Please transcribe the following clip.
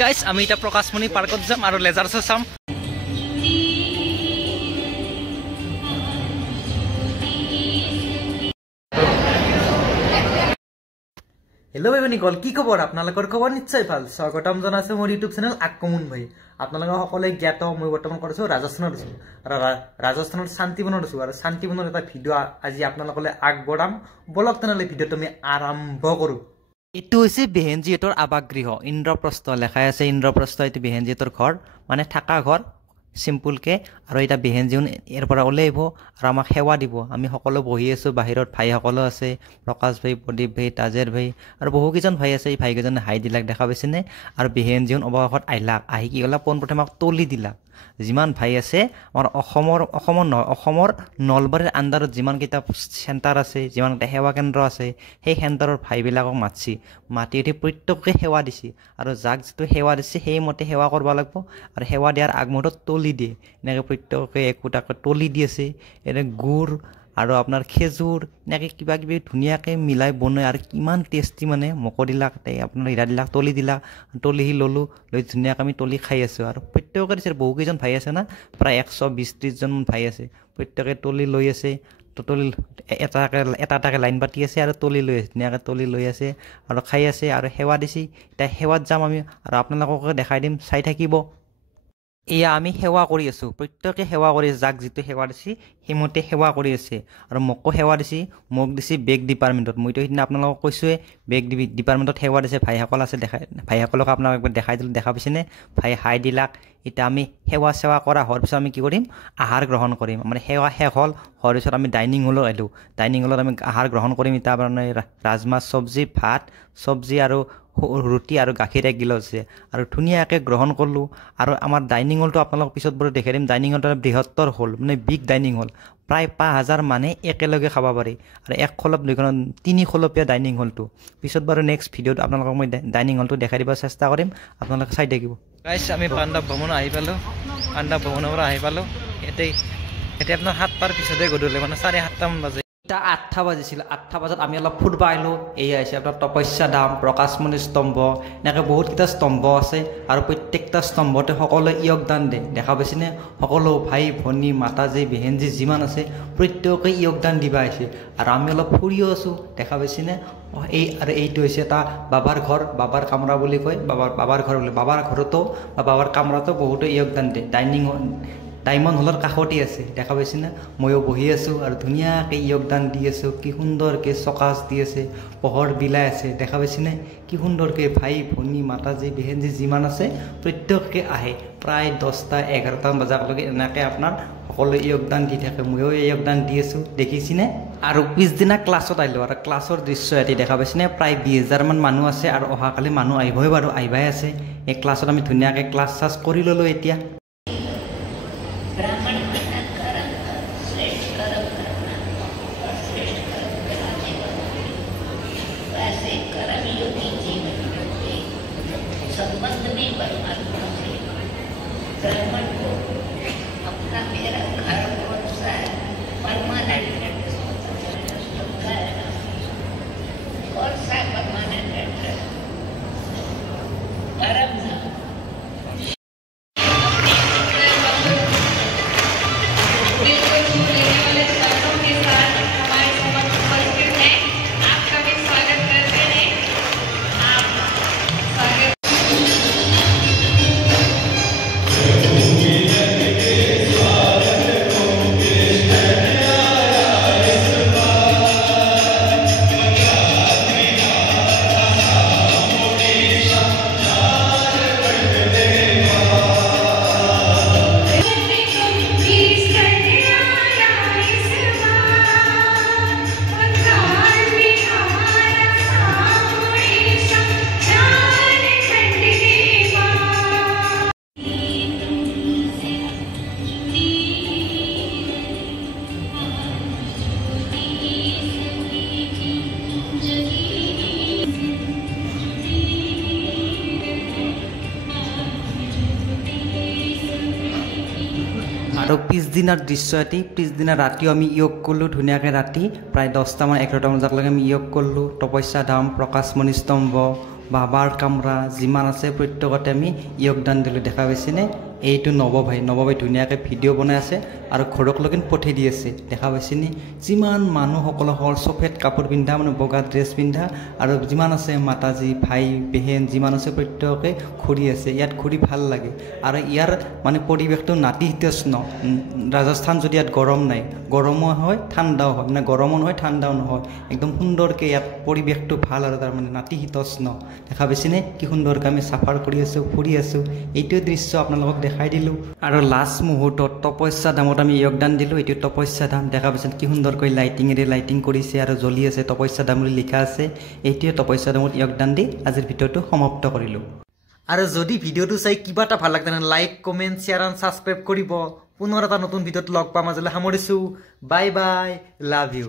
Guys আমি এটা প্ৰকাশমণি পাৰ্কত যাম আৰু লেজাৰ শ্ব' চাম। হেল্ল' ভাই ভনী, কি খবৰ? আপোনালোকৰ খবৰ নিশ্চয় ভাল। স্বাগতম জনাইছো মোৰ ইউটিউব চেনেল আক্ৰমণ ভাই। আপোনালোকে সকলোৱে জ্ঞাত মই বৰ্তমান কৰিছো ৰাজস্থানত আছো আৰু ৰাজস্থানৰ শান্তিবনত আছো আৰু শান্তিবনৰ এটা ভিডিঅ' আজি আপোনালোকলৈ আগবঢ়াম। বলক তেনেহ'লে ভিডিঅ'টো আমি আৰম্ভ কৰোঁ। এইটো হৈছে বেহেনজীহঁতৰ আৱাসগৃহ ইন্দ্ৰপ্ৰস্থ লেখাই আছে। ইন্দ্ৰপ্ৰস্থ এইটো বেহেনজীহঁতৰ ঘৰ, মানে থাকা ঘৰ চিম্পুলকে। আৰু এটা বেহেনজীও ইয়াৰ পৰা ওলাই আহিব আৰু আমাক সেৱা দিব। আমি সকলো বহি আছোঁ বাহিৰত, ভাইসকলো আছে, প্ৰকাশ ভাই, প্ৰদীপ ভাই, তাজেৰ ভাই আৰু বহুকেইজন ভাই আছে। এই ভাইকেইজনে হাই দিলাক, দেখা পাইছেনে? আৰু বেহেনজীও অৱশেষত আহিলাক, আহি কি ক'লা পোনপ্ৰথমে আমাক তলি দিলাক। যিমান ভাই আছে আমাৰ অসমৰ নলবাৰীৰ আণ্ডাৰত যিমানকেইটা চেণ্টাৰ আছে, যিমানকেইটা সেৱা কেন্দ্ৰ আছে, সেই চেণ্টাৰৰ ভাইবিলাকক মাতি উঠি প্ৰত্যেককে সেৱা দিছে। আৰু যাক যিটো সেৱা দিছে সেইমতে সেৱা কৰিব লাগিব। আৰু সেৱা দিয়াৰ আগমুহূৰ্তত তলি দিয়ে। এনেকৈ প্ৰত্যেককে একোটাকৈ তলি দি আছে। এনে গুড় আৰু আপোনাৰ খেজুৰ এনেকৈ কিবা কিবি ধুনীয়াকৈ মিলাই বনায় আৰু কিমান টেষ্টি, মানে মোকো দিলাক, আপোনাৰ হীৰা দিলাক, তলি দিলাক, তলি সি ল'লোঁ, লৈ ধুনীয়াকৈ আমি তলি খাই আছোঁ। আৰু প্ৰত্যেককে দিছে, বহুকেইজন ভাই আছে না, প্ৰায় 120-130জনমান ভাই আছে। প্ৰত্যেকে তলি লৈ আছে, তলি এটাকে লাইন পাতি আছে আৰু তলি লৈ আছে, ধুনীয়াকৈ তলি লৈ আছে আৰু খাই আছে আৰু সেৱা দিছে। এতিয়া সেৱাত যাম আমি আৰু আপোনালোককে দেখাই দিম, চাই থাকিব। এয়া আমি সেৱা কৰি আছোঁ, প্ৰত্যেকে সেৱা কৰি আছে। যাক যিটো সেৱা দিছে সেইমতে সেৱা কৰি আছে। আৰু মোকো সেৱা দিছে, মোক দিছে বেগ ডিপাৰ্টমেণ্টত। মইতো সেইদিনা আপোনালোকক কৈছোঁৱে বেগ ডিপাৰ্টমেণ্টত সেৱা দিছে। ভাইসকল আছে, ভাইসকলক আপোনালোক একবাৰ দেখাই দিলোঁ, দেখা পাইছেনে? ভাই হাই দিলাক। এতিয়া আমি সেৱা কৰা হোৱাৰ পিছত আমি কি কৰিম? আহাৰ গ্ৰহণ কৰিম। মানে সেৱা শেষ হ'ল, হোৱাৰ পিছত আমি ডাইনিং হলত আহিলোঁ। ডাইনিং হলত আমি আহাৰ গ্ৰহণ কৰিম। এতিয়া মানে ৰাজমাহ চব্জি, ভাত চব্জি আৰু ৰুটি আৰু গাখীৰ 1 গিলাচ আছে আৰু ধুনীয়াকৈ গ্ৰহণ কৰিলোঁ। আৰু আমাৰ ডাইনিং হলটো আপোনালোক পিছত বাৰু দেখাই দিম। ডাইনিং হলটো বৃহত্তৰ হ'ল, মানে বিগ ডাইনিং হল, প্ৰায় 5000 মানুহে একেলগে খাব পাৰি। আৰু 1 খলপ 2 খলপ 3 খলপীয়া ডাইনিং হলটো। পিছত বাৰু নেক্সট ভিডিঅ'ত আপোনালোকক মই ডাইনিং হলটো দেখাই দিব চেষ্টা কৰিম, আপোনালোকে চাই থাকিব। গাইছ আমি পাণ্ডৱ ভৱনত আহি পালোঁ। পাণ্ডৱ ভৱনৰ পৰা আহি পালোঁ। এতিয়া আপোনাৰ 7টাৰ পিছতে গধূলি, মানে 7:30মান বাজে। এতিয়া 8টা বাজিছিল। 8টা বজাত আমি অলপ ফুৰিব আহিলোঁ। এয়া হৈছে আপোনাৰ তপস্যা ধাম, প্ৰকাশমণি স্তম্ভ, এনেকৈ বহুতকেইটা স্তম্ভ আছে। আৰু প্ৰত্যেকটা স্তম্ভতে সকলোৱে যোগদান দিয়ে, দেখা পাইছেনে? সকলো ভাই ভনী, মাতাজী, বেহেনজী যিমান আছে প্ৰত্যেকে যোগদান দিবা আহিছে। আৰু আমি অলপ ফুৰিও আছোঁ, দেখা পাইছেনে? আৰু এইটো হৈছে এটা বাবাৰ ঘৰ, বাবাৰ কামৰা বুলি কয়, বাবাৰ ঘৰ বুলি। বাবাৰ ঘৰতো বা বাবাৰ কামৰাতো বহুতে যোগদান দিয়ে। ডায়মণ্ড হলৰ কাষতেই আছে, দেখা পাইছেনে? ময়ো বহি আছোঁ আৰু ধুনীয়াকৈ যোগদান দি আছোঁ। কি সুন্দৰকৈ চকাচ দি আছে, পোহৰ বিলাই আছে, দেখা পাইছেনে? কি সুন্দৰকৈ ভাই ভনী, মাতাজী, বেহেনজী যিমান আছে প্ৰত্যেককে আহে। প্ৰায় 10টা-11টামান বজালৈকে এনেকৈ আপোনাৰ সকলোৱে যোগদান দি থাকে। ময়ো যোগদান দি আছোঁ, দেখিছেনে? আৰু পিছদিনা ক্লাছত আহিলোঁ আৰু ক্লাছৰ দৃশ্য এটি দেখা পাইছেনে? প্ৰায় 20,000মান মানুহ আছে আৰু অহাকালি মানুহ আহিবই বাৰু, আহিবাই আছে। এই ক্লাছত আমি ধুনীয়াকৈ ক্লাছ কৰি ল'লোঁ। এতিয়া संबंध में परमात्मा से ब्राह्मण को अपना मेरा घर कौन सा है, परमानेंट कौन सा परमानेंट एड्रेस, धर्म আৰু পিছদিনাৰ দৃশ্য এটি। পিছদিনা ৰাতিও আমি যোগ কৰিলোঁ ধুনীয়াকৈ। ৰাতি প্ৰায় 10টা-11টামান বজালৈকে আমি যোগ কৰিলোঁ। তপস্যা ধাম, প্ৰকাশমণি স্তম্ভ, বাবাৰ কামৰা যিমান আছে প্ৰত্যেকতে আমি যোগদান দিলোঁ দেখা পাইছেনে এইটো নৱভাই ধুনীয়াকৈ ভিডিঅ' বনাই আছে আৰু ঘৰক লগিন পঠাই দি আছে দেখা পাইছেনে যিমান মানুহসকলৰ সফেদ কাপোৰ পিন্ধা মানে বগা ড্ৰেছ পিন্ধা আৰু যিমান আছে মাতাজী ভাই বেহেন যিমান আছে প্ৰত্যেকে ঘূৰি আছে ইয়াত ঘূৰি ভাল লাগে আৰু ইয়াৰ মানে পৰিৱেশটো নাতিশীতোষ্ণ ৰাজস্থান যদি ইয়াত গৰম নাই গৰমো হয় ঠাণ্ডাও হয় মানে গৰমো নহয় ঠাণ্ডাও নহয় একদম সুন্দৰকৈ ইয়াত পৰিৱেশটো ভাল আৰু তাৰ মানে নাতিশীতোষ্ণ দেখা পাইছেনে কি সুন্দৰকৈ আমি চাফাৰ কৰি আছোঁ ফুৰি আছোঁ এইটো দৃশ্য আপোনালোকক দেখাই দিলোঁ আৰু লাষ্ট মুহূৰ্তত তপস্যা ধামত আমি যোগদান দিলোঁ এইটো তপস্যা ধাম দেখা পাইছে কি সুন্দৰকৈ লাইটিং কৰিছে আৰু জ্বলি আছে তপস্যা ধাম বুলি লিখা আছে এইটোৱে তপস্যা ধামত যোগদান দি আজিৰ ভিডিঅ'টো সমাপ্ত কৰিলোঁ আৰু যদি ভিডিঅ'টো চাই কিবা এটা ভাল লাগে তেনে লাইক কমেণ্ট শ্বেয়াৰ আৰু ছাবস্ক্ৰাইব কৰিব পুনৰ এটা নতুন ভিডিঅ'ত লগ পাম আজিলৈ সামৰিছোঁ বাই বাই লাভ ইউ